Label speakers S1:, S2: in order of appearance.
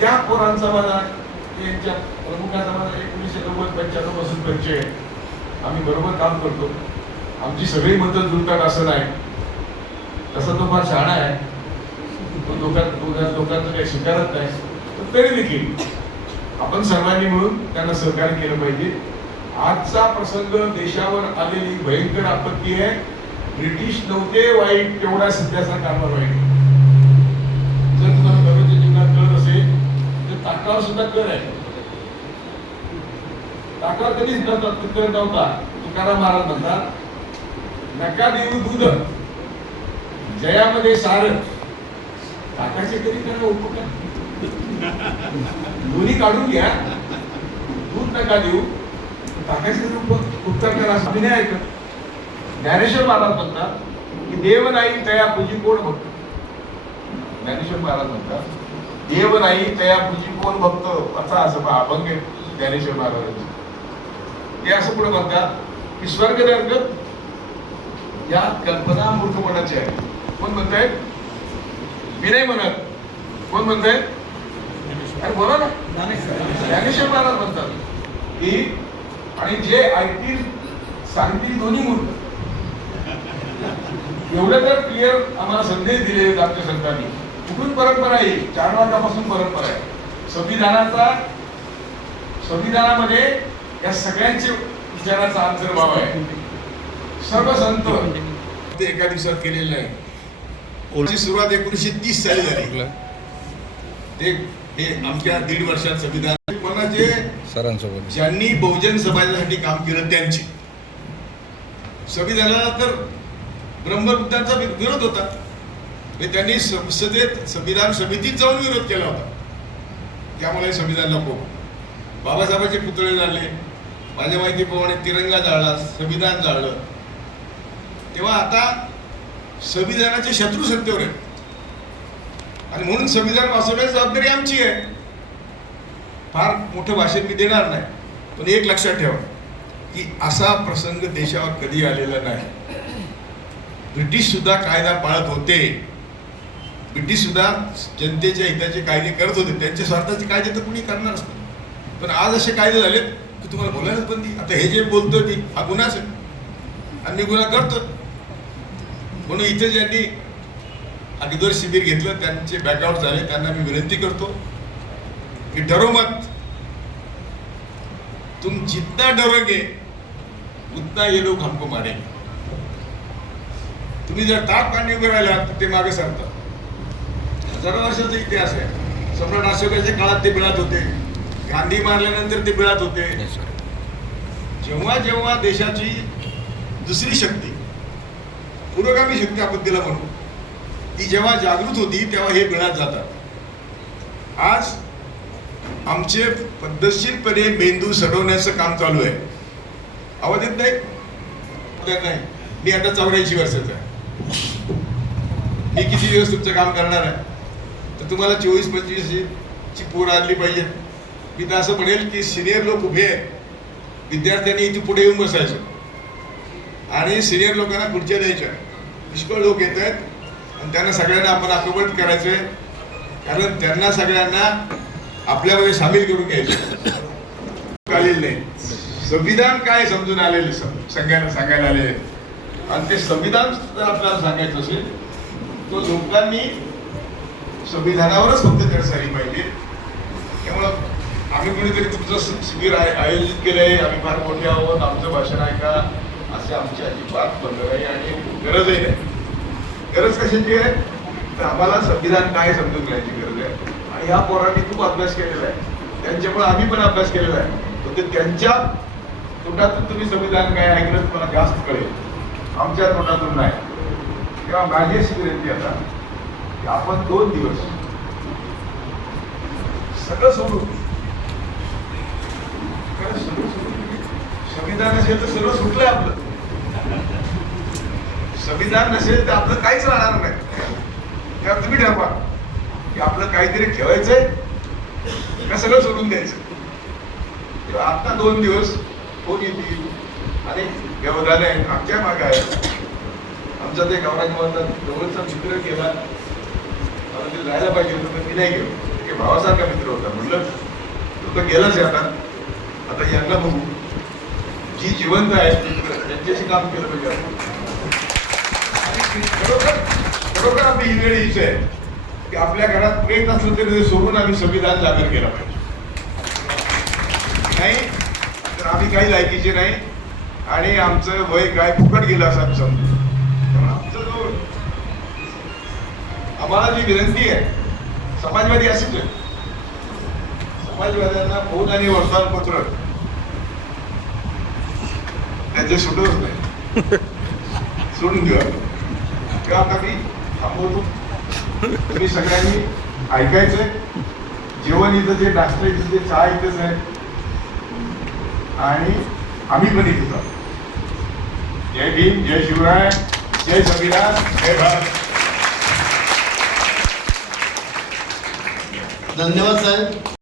S1: त्या पोरांचा मला यांच्या प्रमुखाचा मला एकोणीसशे नव्वद पंच्याण्णवपासून परिचय आहे आम्ही बरोबर काम करतो. आमची सगळी मतं जुळतात असं नाही. तसा तो फार शहाणा आहे. तो लोकां लोकांचं काही स्वीकारत नाही. पण तरी देखील आपण सर्वांनी मिळून त्यांना सहकार्य केलं पाहिजे. आजचा प्रसंग देशावर आलेली भयंकर आपत्ती आहे. ब्रिटिश नव्हते वाईट तेवढा सध्याचा कारभार वाईट जर तुम्हाला दररोजच्या जीवनात कळत असेल तर सुद्धा कर आहे. ताकावर कधीच नसतात कर नव्हता. तुकाराम महाराज म्हणतात नका देऊ दूध. जयामध्ये सार. ताकाचे कधी करा उपकार. दोन्ही काढून घ्या. दूध नका देऊ. ताकाचे उपकार करा असं मी नाही ऐकत. ज्ञानेश्वर महाराज म्हणतात की देव नाही तया पूजी कोण भक्त ज्ञानेश्वर महाराज म्हणतात देव नाही तया कोण भक्त असा असं अभंग ज्ञानेश्वर महाराजांचे. ते असं पुढे म्हणतात की स्वर्ग नर्ग या कल्पना मूर्खपणाच्या आहेत. कोण म्हणताय? मी नाही म्हणत. कोण म्हणताय? अरे बोला ना. ज्ञानेश्वर महाराज म्हणतात की आणि जे ऐकतील सांगतील दोन्ही मूर्ख. एवढं तर क्लिअर आम्हाला संदेश दिले आमच्या संतांनी. कुठून परंपरा आहे? ही? चार वाटापासून परंपरा आहे. संविधानाचा संविधानामध्ये या सगळ्यांचे विचाराचा अंतर्भाव आहे. सर्व संत ते एका दिवसात केलेलं ची सुरुवात एकोणीशे तीस साली झाली. ते हे आमच्या दीड वर्षात संविधान कोणाचे?
S2: सरांसोबत.
S1: ज्यांनी बहुजन समाजासाठी काम केलं त्यांची. संविधानाला तर ब्रह्मबुद्धांचा विरोध होता. हे त्यांनी संसदेत संविधान समितीत जाऊन विरोध केला होता. त्यामुळे संविधान नको. बाबासाहेबांचे पुतळे झाले. माझ्या माहितीप्रमाणे तिरंगा जाळला संविधान जाळलं. तेव्हा आता संविधानाचे शत्रू सत्तेवर आहेत. आणि म्हणून संविधान वाचवण्याची जबाबदारी आमची आहे. फार मोठं भाषण मी देणार नाही पण एक लक्षात ठेवा की असा प्रसंग देशावर कधी आलेला नाही. ब्रिटिश सुद्धा कायदा पाळत होते. ब्रिटिश सुद्धा जनतेच्या हिताचे कायदे करत होते. त्यांच्या स्वार्थाचे कायदे तर कुणी करणार नाही पण आज असे कायदे झालेत की तुम्हाला बोलायलाच बंदी आता हे जे बोलतोय मी हा गुन्हाच आहे आणि मी गुन्हा करतो. म्हणून इथे ज्यांनी अगोदर शिबिर घेतलं त्यांचे बॅकआउट झाले त्यांना मी विनंती करतो की डरो मत तुम जितना डरोगे उतना ये लोग हमको मारेंगे. तुम्ही जर ताप काढणे उभे राहिला तर ते मागे सरतात वर्षाचा इतिहास आहे. सम्राट अशोकाच्या काळात ते बिळात होते. गांधी मारल्यानंतर ते बिळात होते. जेव्हा जेव्हा देशाची दुसरी शक्ती पुरोगामी शक्ती आपण तिला म्हणू ती जेव्हा जागृत होती तेव्हा हे बिळात जातात. आज आमचे पद्धतशीरपणे मेंदू सडवण्याचं काम चालू आहे. आवाज येत नाही. मी आता चौऱ्याऐंशी वर्षाचा आहे. मी किती दिवस तुमचं काम करणार आहे? तुम्हाला चोवीस पंचवीस ची पोर आणली पाहिजे. मी तर असं म्हणेल की सिनियर लोक उभे आहेत. विद्यार्थ्यांनी इथे पुढे येऊन बसायचं. आणि सिनियर लोकांना खुर्च्या द्यायच्या. पुष्कळ लोक येत आहेत. आणि त्यांना सगळ्यांना आपण करायचं करायचंय. कारण त्यांना सगळ्यांना आपल्यामध्ये सामील करून घ्यायचं. आलेलं नाही. संविधान काय समजून आलेले सगळ्यांना सांगायला आलेले आणि ते संविधान आपल्याला सांगायचं असेल तो लोकांनी संविधानावरच फक्त चर्चा झाली पाहिजे. त्यामुळं आम्ही कुणीतरी तुमचं शिबिर आय- आयोजित केलंय आम्ही फार मोठे आहोत आमचं भाषण ऐका असे आमची अजिबात बंद नाही आणि गरजही नाही. गरज कशाची आहे? तर आम्हाला संविधान काय समजून घ्यायची गरज आहे. आणि ह्या पोरांनी खूप अभ्यास केलेला आहे. त्यांच्यामुळे आम्ही पण अभ्यास केलेला आहे. तर ते त्यांच्या तोटातून तुम्ही संविधान काय ऐकलं तुम्हाला जास्त कळेल. आमच्या तोटातून नाही. तेव्हा माझी शिबिर विनंती आता. की आपण दोन दिवस सगळं सोडून सोडून म्हणजे संविधान नसेल तर सर्व सुटलंय आपलं. संविधान नसेल तर आपलं काहीच राहणार नाही. तेव्हा तुम्ही ठरवा की आपलं काहीतरी ठेवायचंय का सगळं सोडून द्यायचं. आता दोन दिवस कोण येतील? आणि व्यवधान आहे आमच्या मागे आहे आमचा ते गावराज म्हणतात जवळचा मित्र केला. परंतु जायला पाहिजे होतं तर मी नाही गेलो. ठीक भावासारखा मित्र होता. म्हटलं तो तर गेलाच आहे आता आता यांना बघू. जी जिवंत आहेत त्यांच्याशी काम केलं पाहिजे आपण. खरोखर खरोखर आपली ही आहे की आपल्या घरात प्रेत असलं तरी ते सोडून आम्ही संविधान जागर केला पाहिजे. नाही तर आम्ही काही लायकीचे नाही. आणि आमचं वय काय फुकट गेलं असं आम्ही समजू. पण आमचं जो आम्हाला जी विनंती आहे समाजवादी असेच आहे समाजवाद्यांना फोन आणि वर्तमानपत्र त्यांचे सुटवच नाही. सोडून. किंवा आता मी थांबवतो. तुम्ही सगळ्यांनी ऐकायचंय. जेवण इथं जे नाश्ता इथं जे चहा इथंच आहे. आणि आम्ही पण आहोत जय भीम जय शिवराय जय संविधान जय भारत.
S2: धन्यवाद साहेब.